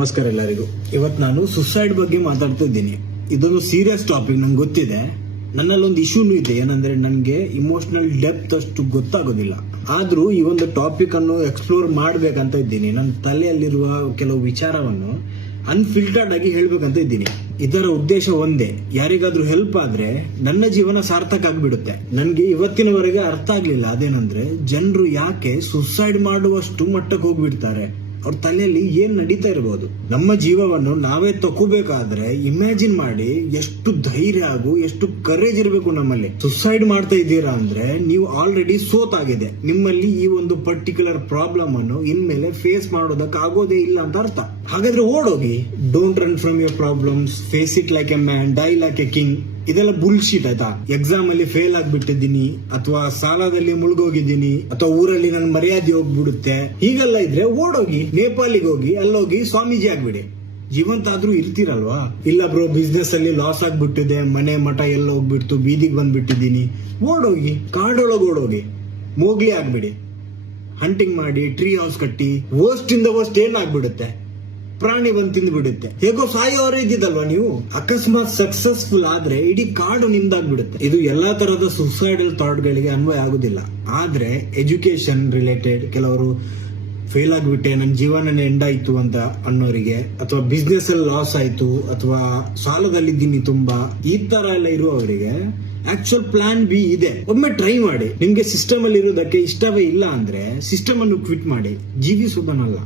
ನಮಸ್ಕಾರ ಎಲ್ಲರಿಗೂ. ಇವತ್ತು ನಾನು ಸುಸೈಡ್ ಬಗ್ಗೆ ಮಾತಾಡ್ತಾ ಇದ್ದೀನಿ. ಇದೊಂದು ಸೀರಿಯಸ್ ಟಾಪಿಕ್, ನಂಗೆ ಗೊತ್ತಿದೆ. ನನ್ನಲ್ಲಿ ಒಂದು ಇಶ್ಯೂನು ಇದೆ, ಏನಂದ್ರೆ ನನಗೆ ಇಮೋಷನಲ್ ಡೆಪ್ತ್ ಅಷ್ಟು ಗೊತ್ತಾಗೋದಿಲ್ಲ. ಆದ್ರೂ ಈ ಒಂದು ಟಾಪಿಕ್ ಅನ್ನು ಎಕ್ಸ್ಪ್ಲೋರ್ ಮಾಡ್ಬೇಕಂತ ಇದ್ದೀನಿ. ನನ್ನ ತಲೆಯಲ್ಲಿರುವ ಕೆಲವು ವಿಚಾರವನ್ನು ಅನ್ಫಿಲ್ಟರ್ಡ್ ಆಗಿ ಹೇಳ್ಬೇಕಂತ ಇದ್ದೀನಿ. ಇದರ ಉದ್ದೇಶ ಒಂದೇ, ಯಾರಿಗಾದ್ರೂ ಹೆಲ್ಪ್ ಆದ್ರೆ ನನ್ನ ಜೀವನ ಸಾರ್ಥಕ ಆಗ್ಬಿಡುತ್ತೆ. ನನ್ಗೆ ಇವತ್ತಿನವರೆಗೆ ಅರ್ಥ ಆಗ್ಲಿಲ್ಲ, ಅದೇನಂದ್ರೆ ಜನರು ಯಾಕೆ ಸುಸೈಡ್ ಮಾಡುವಷ್ಟು ಮಟ್ಟಕ್ಕೆ ಹೋಗ್ಬಿಡ್ತಾರೆ. ಅವ್ರ ತಲೆಯಲ್ಲಿ ಏನ್ ನಡೀತಾ ಇರಬಹುದು. ನಮ್ಮ ಜೀವವನ್ನು ನಾವೇ ತಗೋಬೇಕಾದ್ರೆ ಇಮ್ಯಾಜಿನ್ ಮಾಡಿ ಎಷ್ಟು ಧೈರ್ಯ ಹಾಗೂ ಎಷ್ಟು ಕರೇಜ್ ಇರಬೇಕು ನಮ್ಮಲ್ಲಿ. ಸುಸೈಡ್ ಮಾಡ್ತಾ ಇದ್ದೀರಾ ಅಂದ್ರೆ ನೀವು ಆಲ್ರೆಡಿ ಸೋತಾಗಿದೆ. ನಿಮ್ಮಲ್ಲಿ ಈ ಒಂದು ಪರ್ಟಿಕ್ಯುಲರ್ ಪ್ರಾಬ್ಲಮ್ ಅನ್ನು ಇನ್ಮೇಲೆ ಫೇಸ್ ಮಾಡೋದಕ್ಕೆ ಆಗೋದೇ ಇಲ್ಲ ಅಂತ ಅರ್ಥ. ಹಾಗಾದ್ರೆ ಓಡೋಗಿ. Don't run from your problems, face it like a man, die like a king. ಇದೆಲ್ಲ ಬುಲ್ಶೀಟ್ ಆಯ್ತಾ. ಎಕ್ಸಾಮ್ ಅಲ್ಲಿ ಫೇಲ್ ಆಗ್ಬಿಟ್ಟಿದ್ದೀನಿ, ಅಥವಾ ಸಾಲದಲ್ಲಿ ಮುಳುಗೋಗಿದ್ದೀನಿ, ಅಥವಾ ಊರಲ್ಲಿ ನನ್ನ ಮರ್ಯಾದೆ ಹೋಗ್ಬಿಡುತ್ತೆ, ಹೀಗೆಲ್ಲ ಇದ್ರೆ ಓಡೋಗಿ. ನೇಪಾಳಿಗೆ ಹೋಗಿ, ಅಲ್ಲೋಗಿ ಸ್ವಾಮೀಜಿ ಆಗ್ಬಿಡಿ. ಜೀವಂತ ಆದ್ರೂ ಇರ್ತೀರಲ್ವಾ. ಇಲ್ಲ ಬ್ರೋ, ಬಿಸ್ನೆಸ್ ಅಲ್ಲಿ ಲಾಸ್ ಆಗ್ಬಿಟ್ಟಿದೆ, ಮನೆ ಮಠ ಎಲ್ಲ ಹೋಗ್ಬಿಡ್ತು, ಬೀದಿಗೆ ಬಂದ್ಬಿಟ್ಟಿದ್ದೀನಿ. ಓಡೋಗಿ, ಕಾಡೊಳಗೆ ಓಡೋಗಿ, ಮೋಗ್ಲಿ ಆಗ್ಬಿಡಿ. ಹಂಟಿಂಗ್ ಮಾಡಿ, ಟ್ರೀ ಹೌಸ್ ಕಟ್ಟಿ. ವರ್ಸ್ಟ್ ಇಂದ ವರ್ಸ್ಟ್ ಏನಾಗ್ಬಿಡುತ್ತೆ, ಪ್ರಾಣಿ ಬಂದು ತಿಂದು ಬಿಡುತ್ತೆ. ಹೇಗೋ ಸಾಯೋರೇ ಇದ್ದಿದ್ದಲ್ವಾ ನೀವು. ಅಕಸ್ಮಾತ್ ಸಕ್ಸಸ್ಫುಲ್ ಆದ್ರೆ ಇಡೀ ಕಾಡು ನಿಮ್ದಾಗ್ಬಿಡುತ್ತೆ. ಇದು ಎಲ್ಲಾ ತರದ ಸುಸೈಡಲ್ ಥಾಟ್ ಗಳಿಗೆ ಅನ್ವಯ ಆಗುದಿಲ್ಲ. ಆದ್ರೆ ಎಜುಕೇಶನ್ ರಿಲೇಟೆಡ್, ಕೆಲವರು ಫೇಲ್ ಆಗ್ಬಿಟ್ಟೆ, ನನ್ನ ಜೀವನ ಎಂಡ್ ಆಯ್ತು ಅಂತ ಅನ್ನೋರಿಗೆ, ಅಥವಾ ಬಿಸ್ನೆಸ್ ಅಲ್ಲಿ ಲಾಸ್ ಆಯ್ತು, ಅಥವಾ ಸಾಲದಲ್ಲಿದ್ದೀನಿ ತುಂಬಾ, ಈ ತರ ಎಲ್ಲ ಇರುವವರಿಗೆ ಆಕ್ಚುಯಲ್ ಪ್ಲಾನ್ ಬಿ ಇದೆ. ಒಮ್ಮೆ ಟ್ರೈ ಮಾಡಿ. ನಿಮ್ಗೆ ಸಿಸ್ಟಮ್ ಅಲ್ಲಿ ಇರೋದಕ್ಕೆ ಇಷ್ಟವೇ ಇಲ್ಲ ಅಂದ್ರೆ ಸಿಸ್ಟಮ್ ಅನ್ನು ಕ್ವಿಟ್ ಮಾಡಿ. ಜೀವಿಸೋದನ್ನಲ್ಲ.